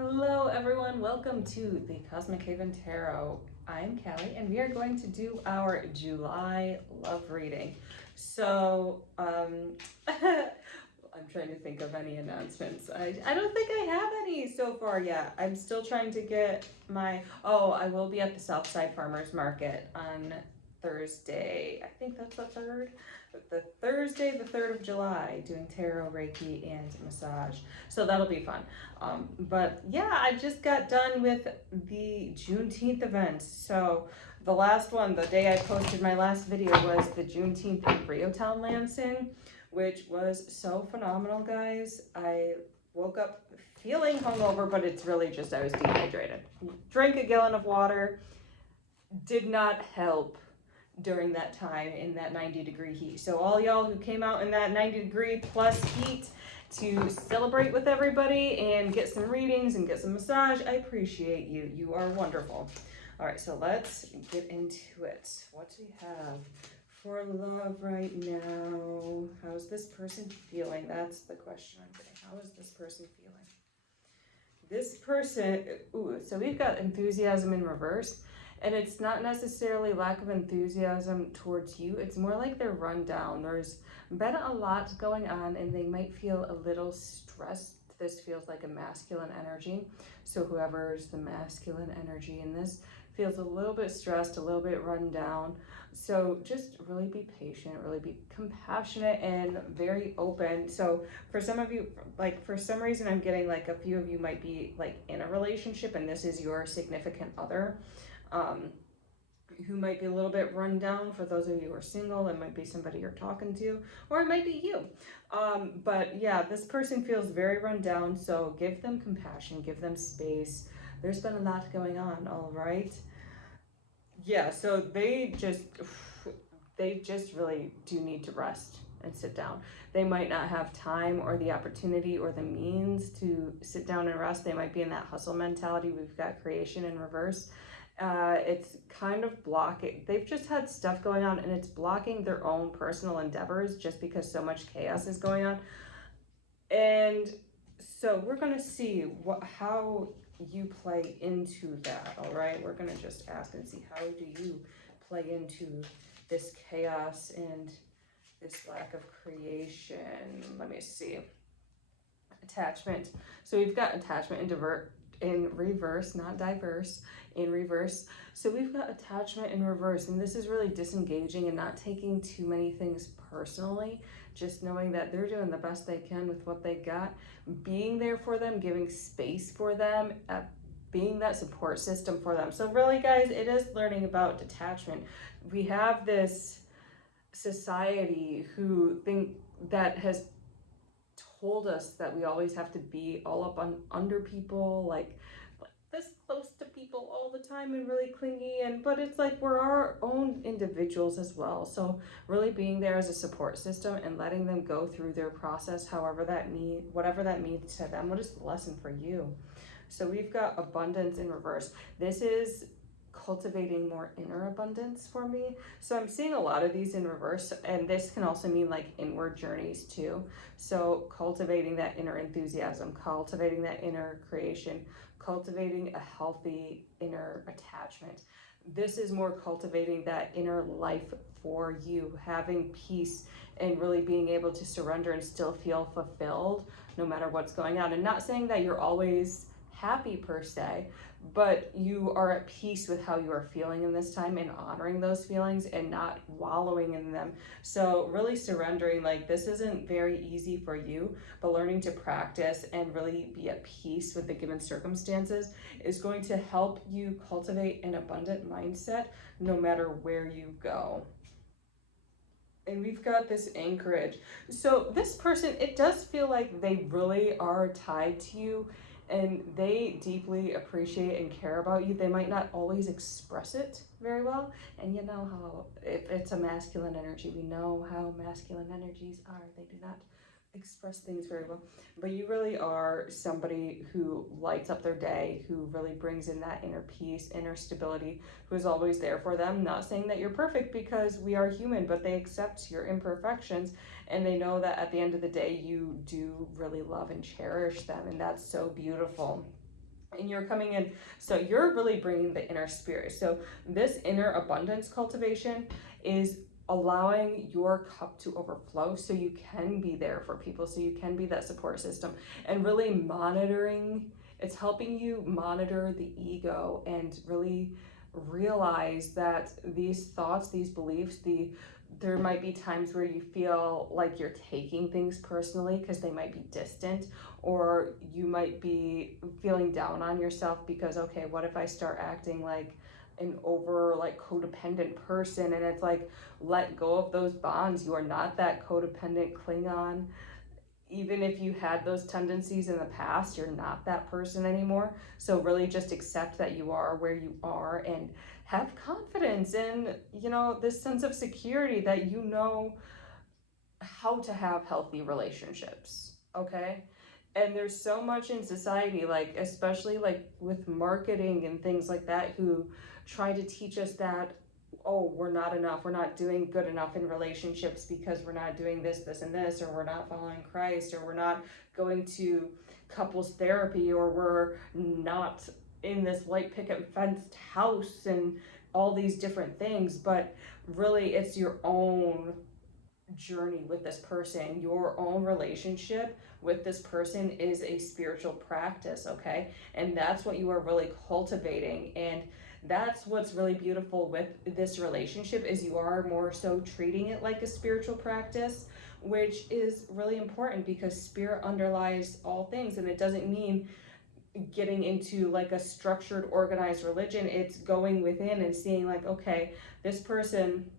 Hello everyone, welcome to the Cosmic Haven Tarot. I'm Callie and we are going to do our July love reading. So, I'm trying to think of any announcements. I don't think I have any so far yet. I'm still trying to get I will be at the Southside Farmers Market on Thursday. I think that's the 3rd. The Thursday, the 3rd of July, doing tarot, Reiki, and massage. So that'll be fun. But yeah, I just got done with the Juneteenth event. So the last one, the day I posted my last video, was the Juneteenth in Reotown, Lansing, which was so phenomenal, guys. I woke up feeling hungover, but it's really just I was dehydrated. Drank a gallon of water, did not help during that time in that 90-degree heat. So all y'all who came out in that 90-degree plus heat to celebrate with everybody and get some readings and get some massage, I appreciate you. You are wonderful. All right, so let's get into it. What do we have for love right now? How's this person feeling? That's the question I'm getting. How is this person feeling? This person, so we've got enthusiasm in reverse. And it's not necessarily lack of enthusiasm towards you. It's more like they're run down. There's been a lot going on and they might feel a little stressed. This feels like a masculine energy. So whoever's the masculine energy in this feels a little bit stressed, a little bit run down. So just really be patient, really be compassionate and very open. So for some of you, like for some reason, I'm getting like a few of you might be like in a relationship and this is your significant other. Who might be a little bit run down. For those of you who are single, it might be somebody you're talking to, or it might be you. But yeah, this person feels very run down, so give them compassion, give them space. There's been a lot going on, all right? Yeah, so they just really do need to rest and sit down. They might not have time or the opportunity or the means to sit down and rest. They might be in that hustle mentality. We've got creation in reverse. It's kind of blocking. They've just had stuff going on and it's blocking their own personal endeavors just because so much chaos is going on. And so we're going to see how you play into that. All right, we're going to just ask and see, how do you play into this chaos and this lack of creation? Let me see. Attachment. So we've got attachment in reverse, not diverse, in reverse. So we've got attachment in reverse, and this is really disengaging and not taking too many things personally, just knowing that they're doing the best they can with what they got, being there for them, giving space for them, being that support system for them. So really, guys, it is learning about detachment. We have this society who think that has told us that we always have to be all up under people, like this close to people all the time and really clingy, but it's like we're our own individuals as well. So really being there as a support system and letting them go through their process, whatever that means to them. What is the lesson for you? So we've got abundance in reverse. This is cultivating more inner abundance for me. So I'm seeing a lot of these in reverse, and this can also mean like inward journeys too. So cultivating that inner enthusiasm, cultivating that inner creation, cultivating a healthy inner attachment. This is more cultivating that inner life for you, having peace and really being able to surrender and still feel fulfilled no matter what's going on. And not saying that you're always happy per se, but you are at peace with how you are feeling in this time and honoring those feelings and not wallowing in them. So really surrendering, like this isn't very easy for you, but learning to practice and really be at peace with the given circumstances is going to help you cultivate an abundant mindset no matter where you go. And we've got this anchorage. So this person, it does feel like they really are tied to you and they deeply appreciate and care about you. They might not always express it very well. And you know how, if it's a masculine energy, we know how masculine energies are. They do not express things very well. But you really are somebody who lights up their day, who really brings in that inner peace, inner stability, who is always there for them. Not saying that you're perfect, because we are human, but they accept your imperfections and they know that at the end of the day, you do really love and cherish them. And that's so beautiful. and you're coming in, so you're really bringing the inner spirit. So this inner abundance cultivation is allowing your cup to overflow so you can be there for people, so you can be that support system, and really monitoring. It's helping you monitor the ego and really realize that these thoughts, these beliefs, there might be times where you feel like you're taking things personally because they might be distant, or you might be feeling down on yourself because, okay, what if I start acting like an over like codependent person? And it's like, let go of those bonds. You are not that codependent Klingon. Even if you had those tendencies in the past, you're not that person anymore. So really just accept that you are where you are, and have confidence in, this sense of security that you know how to have healthy relationships, okay? And there's so much in society, like especially like with marketing and things like that, who try to teach us that, oh, we're not enough, we're not doing good enough in relationships because we're not doing this, this, and this, or we're not following Christ, or we're not going to couples therapy, or we're not in this white picket fenced house, and all these different things. But really, it's your own journey with this person. Your own relationship with this person is a spiritual practice, okay? And that's what you are really cultivating. And that's what's really beautiful with this relationship, is you are more so treating it like a spiritual practice, which is really important because spirit underlies all things. And it doesn't mean getting into like a structured, organized religion. It's going within and seeing like, okay, this person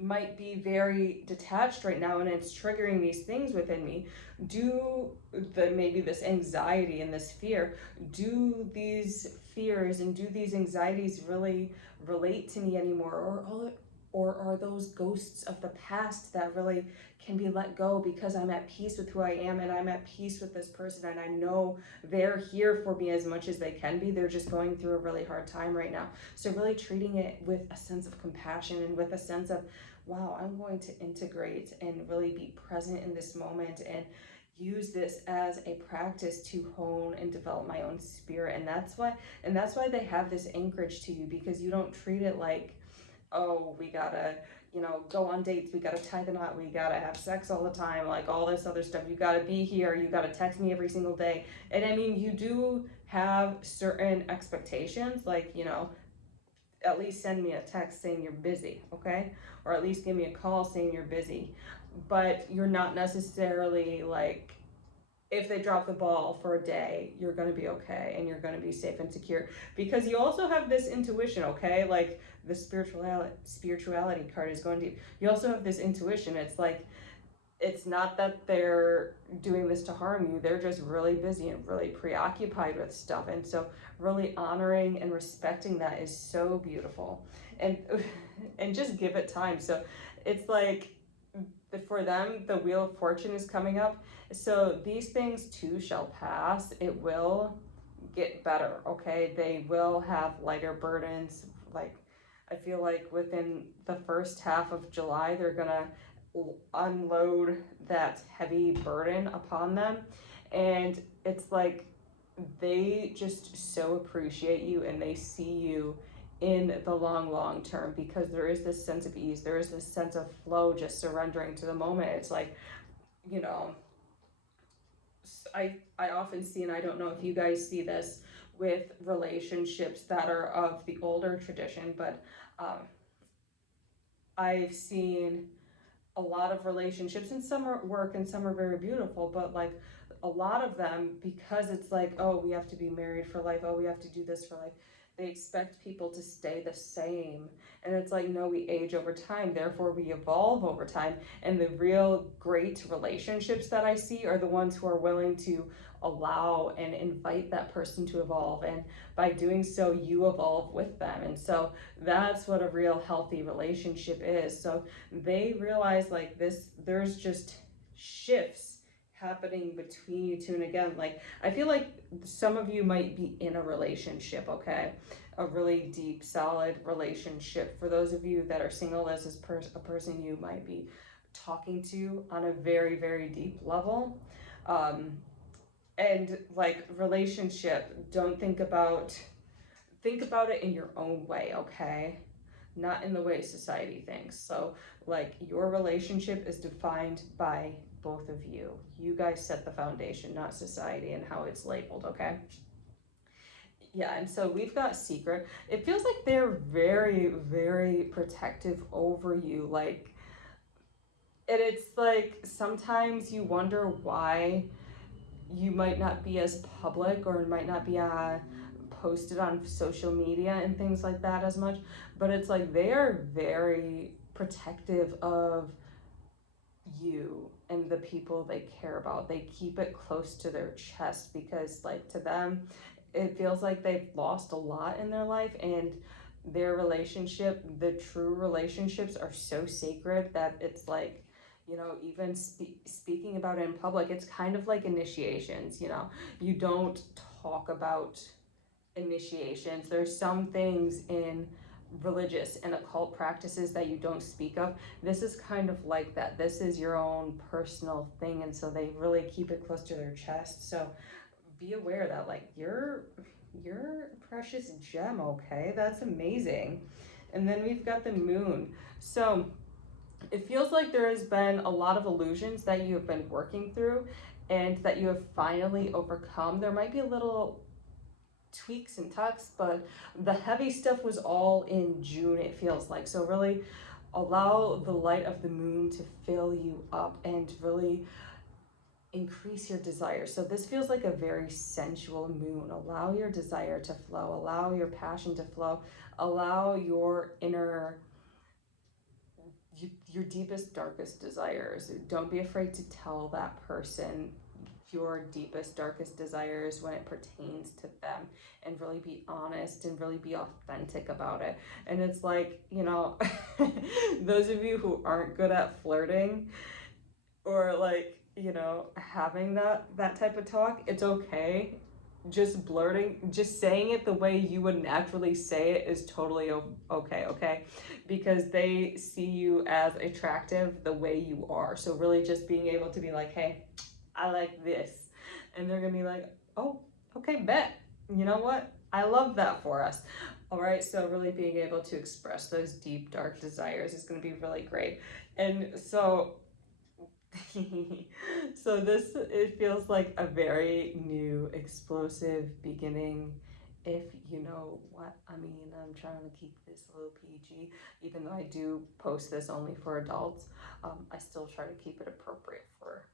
might be very detached right now and it's triggering these things within me. Do maybe this anxiety and this fear, do these fears and do these anxieties really relate to me anymore, or are those ghosts of the past that really can be let go because I'm at peace with who I am, and I'm at peace with this person, and I know they're here for me as much as they can be. They're just going through a really hard time right now. So really treating it with a sense of compassion and with a sense of, wow, I'm going to integrate and really be present in this moment and use this as a practice to hone and develop my own spirit. And that's why they have this anchorage to you, because you don't treat it like, oh, we gotta, go on dates, we gotta tie the knot, we gotta have sex all the time, like all this other stuff. You gotta be here, you gotta text me every single day. And I mean, you do have certain expectations, like, at least send me a text saying you're busy, okay? Or at least give me a call saying you're busy. But you're not necessarily like, if they drop the ball for a day, you're going to be okay and you're going to be safe and secure, because you also have this intuition, okay? Like the spirituality card is going deep. You also have this intuition. It's like, it's not that they're doing this to harm you. They're just really busy and really preoccupied with stuff. And so really honoring and respecting that is so beautiful. And and just give it time. So it's like, for them, the wheel of fortune is coming up. So these things too shall pass. It will get better, okay? They will have lighter burdens. Like, I feel like within the first half of July, they're gonna unload that heavy burden upon them. And it's like, they just so appreciate you and they see you in the long term, because there is this sense of ease, there is this sense of flow, just surrendering to the moment. It's like, you know, I often see, and I don't know if you guys see this with relationships that are of the older tradition, but I've seen a lot of relationships, and some are work and some are very beautiful, but like a lot of them, because it's like, oh, we have to be married for life, oh, we have to do this for life, they expect people to stay the same. And it's like, no, we age over time, therefore we evolve over time. And the real great relationships that I see are the ones who are willing to allow and invite that person to evolve, and by doing so you evolve with them. And so that's what a real healthy relationship is. So they realize like this, there's just shifts happening between you two. And again, like, I feel like some of you might be in a relationship, okay? A really deep, solid relationship. For those of you that are single, this is a person you might be talking to on a very, very deep level. And like relationship, don't think about it in your own way, okay? Not in the way society thinks. So like your relationship is defined by both of you. You guys set the foundation, not society and how it's labeled, okay? Yeah, and so we've got secret. It feels like they're very, very protective over you. Like, and it's like sometimes you wonder why you might not be as public or might not be posted on social media and things like that as much, but it's like they are very protective of you and the people they care about. They keep it close to their chest because like to them it feels like they've lost a lot in their life, and their relationship, the true relationships, are so sacred that it's like, you know, even speaking about it in public, it's kind of like initiations, you know. You don't talk about initiations. There's some things in religious and occult practices that you don't speak of. This is kind of like that. This is your own personal thing, and so they really keep it close to their chest. So be aware that like you're a precious gem, okay? That's amazing. And then we've got the moon. So it feels like there has been a lot of illusions that you have been working through and that you have finally overcome. There might be a little tweaks and tucks, but the heavy stuff was all in June, it feels like. So really allow the light of the moon to fill you up and really increase your desire. So this feels like a very sensual moon. Allow your desire to flow, allow your passion to flow, allow your inner, your deepest, darkest desires. Don't be afraid to tell that person your deepest, darkest desires when it pertains to them, and really be honest and really be authentic about it. And it's like, you know, those of you who aren't good at flirting or like, you know, having that type of talk, it's okay. Just blurting, just saying it the way you would naturally say it is totally okay, okay? Because they see you as attractive the way you are. So really just being able to be like, hey, I like this. And they're gonna be like, oh, okay, bet. You know what? I love that for us. All right, so really being able to express those deep, dark desires is gonna be really great. And so so this, it feels like a very new, explosive beginning, if you know what I mean. I'm trying to keep this a little PG, even though I do post this only for adults. I still try to keep it appropriate for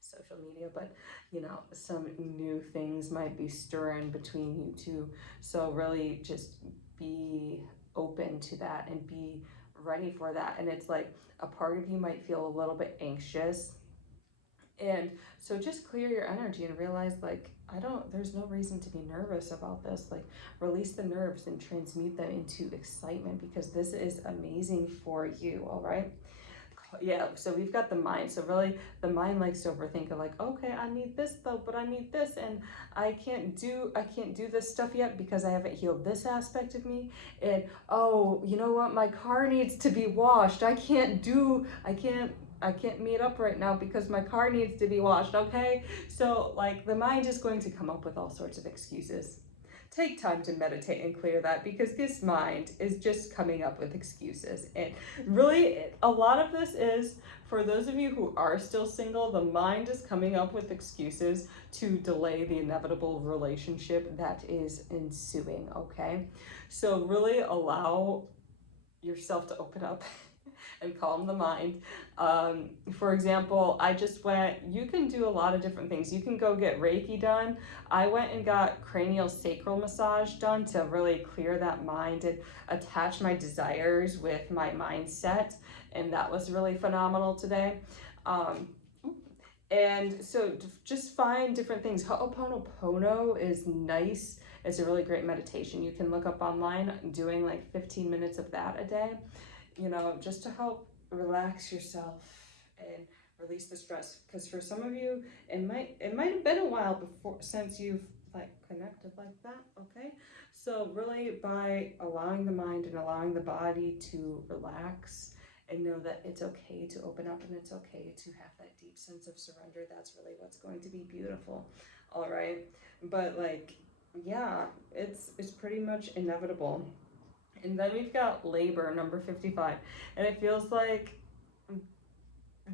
social media, but you know, some new things might be stirring between you two. So really just be open to that and be ready for that. And it's like a part of you might feel a little bit anxious, and so just clear your energy and realize like, there's no reason to be nervous about this. Like release the nerves and transmute them into excitement, because this is amazing for you, all right? Yeah, so we've got the mind. So really the mind likes to overthink of like, okay, I need this though, but I need this, and I can't do this stuff yet because I haven't healed this aspect of me. And oh, you know what, my car needs to be washed. I can't meet up right now because my car needs to be washed, okay? So like the mind is going to come up with all sorts of excuses. Take time to meditate and clear that, because this mind is just coming up with excuses. And really, a lot of this is, for those of you who are still single, the mind is coming up with excuses to delay the inevitable relationship that is ensuing, okay? So really allow yourself to open up and calm the mind. For example, I just went, you can do a lot of different things. You can go get Reiki done. I went and got cranial sacral massage done to really clear that mind and attach my desires with my mindset. And that was really phenomenal today. And so just find different things. Ho'oponopono is nice. It's a really great meditation. You can look up online, doing like 15 minutes of that a day, you know, just to help relax yourself and release the stress. Because for some of you, it might have been a while since you've like connected like that, okay? So really by allowing the mind and allowing the body to relax and know that it's okay to open up and it's okay to have that deep sense of surrender, that's really what's going to be beautiful. all right? But like, yeah, it's pretty much inevitable. And then we've got labor, number 55. And it feels like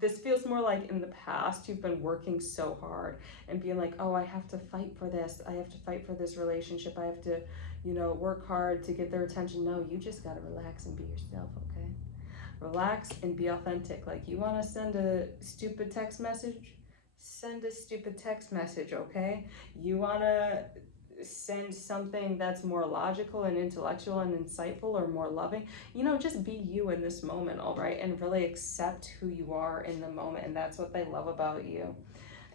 this feels more like in the past you've been working so hard and being like, oh, I have to fight for this, I have to fight for this relationship, I have to, you know, work hard to get their attention. No, you just got to relax and be yourself, okay? Relax and be authentic. Like, you want to send a stupid text message, send a stupid text message, okay? You want to send something that's more logical and intellectual and insightful or more loving, you know, just be you in this moment, all right? And really accept who you are in the moment. And that's what they love about you.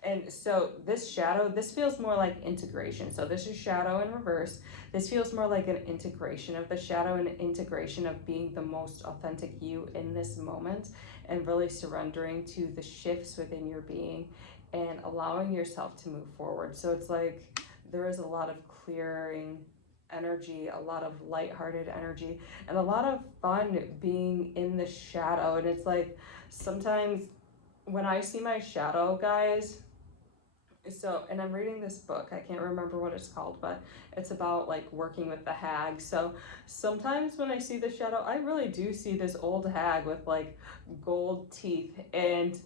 And so this shadow, this feels more like integration. So this is shadow in reverse. This feels more like an integration of the shadow, and integration of being the most authentic you in this moment, and really surrendering to the shifts within your being and allowing yourself to move forward. So it's like there is a lot of clearing energy, a lot of lighthearted energy, and a lot of fun being in the shadow. And it's like sometimes when I see my shadow, guys, so, and I'm reading this book, I can't remember what it's called, but it's about like working with the hag. So sometimes when I see the shadow, I really do see this old hag with like gold teeth, and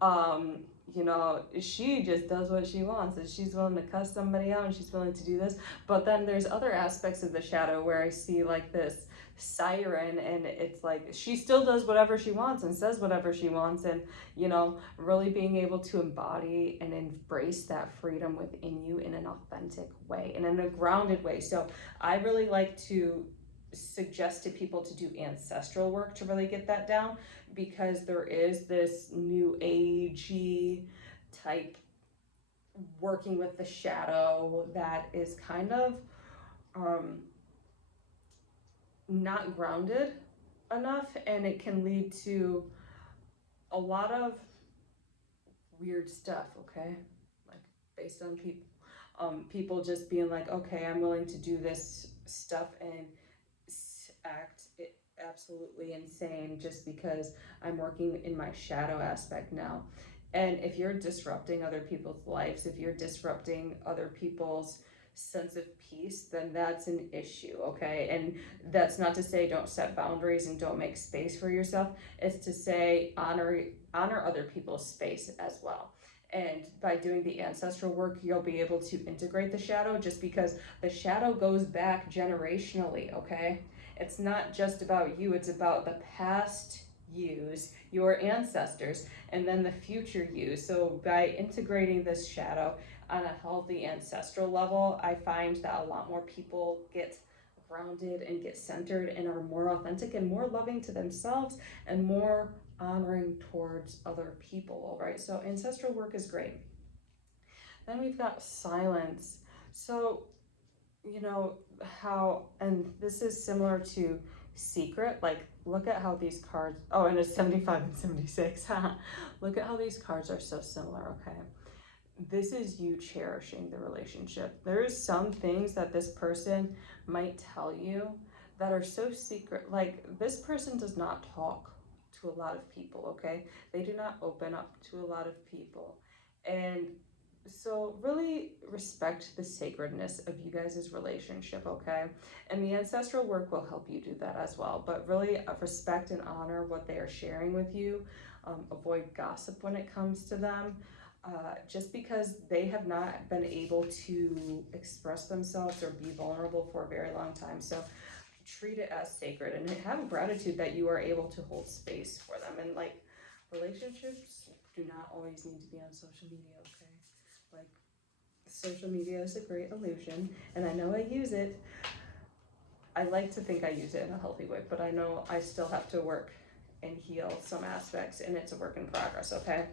um you know, she just does what she wants, and she's willing to cuss somebody out, and she's willing to do this. But then there's other aspects of the shadow where I see like this siren, and it's like she still does whatever she wants and says whatever she wants, and you know, really being able to embody and embrace that freedom within you in an authentic way and in a grounded way. So I really like to suggest to people to do ancestral work to really get that down, because there is this new agey type working with the shadow that is kind of um, not grounded enough, and it can lead to a lot of weird stuff, okay? Like, based on people, people just being like, okay, I'm willing to do this stuff and act absolutely insane just because I'm working in my shadow aspect now. And if you're disrupting other people's lives, if you're disrupting other people's sense of peace, then that's an issue, okay? And that's not to say don't set boundaries and don't make space for yourself. It's to say honor other people's space as well. And by doing the ancestral work, you'll be able to integrate the shadow, just because the shadow goes back generationally, okay? It's not just about you, it's about the past yous, your ancestors, and then the future you. So by integrating this shadow on a healthy ancestral level, I find that a lot more people get grounded and get centered and are more authentic and more loving to themselves and more honoring towards other people, all right? So ancestral work is great. Then we've got silence. So, you know, how, and this is similar to secret, like look at how these cards, oh, and it's 75 and 76. Look at how these cards are so similar, okay? This is you cherishing the relationship. There's some things that this person might tell you that are so secret. Like, this person does not talk to a lot of people, okay? They do not open up to a lot of people. And so really respect the sacredness of you guys' relationship, okay? And the ancestral work will help you do that as well. But really respect and honor what they are sharing with you. Avoid gossip when it comes to them. Just because they have not been able to express themselves or be vulnerable for a very long time. So treat it as sacred and have gratitude that you are able to hold space for them. And like, relationships do not always need to be on social media, okay? Like, social media is a great illusion, and I know I use it. I like to think I use it in a healthy way, but I know I still have to work and heal some aspects, and it's a work in progress, okay?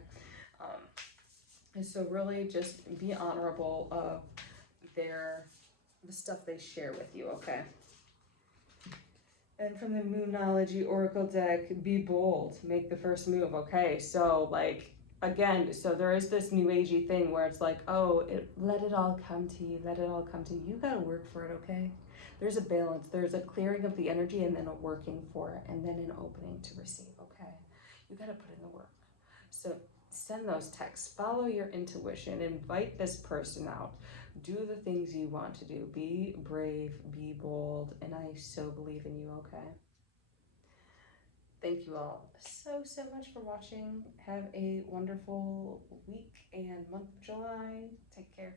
And so really just be honorable of the stuff they share with you, okay? And from the Moonology Oracle deck, be bold, make the first move, okay? So like, again, so there is this new agey thing where it's like, oh, let it all come to you, let it all come to you. You gotta work for it, okay? There's a balance, there's a clearing of the energy and then a working for it, and then an opening to receive, okay? You gotta put in the work. So send those texts, follow your intuition, invite this person out, do the things you want to do, be brave, be bold, and I so believe in you, okay? Thank you all so much for watching. Have a wonderful week and month of July. Take care.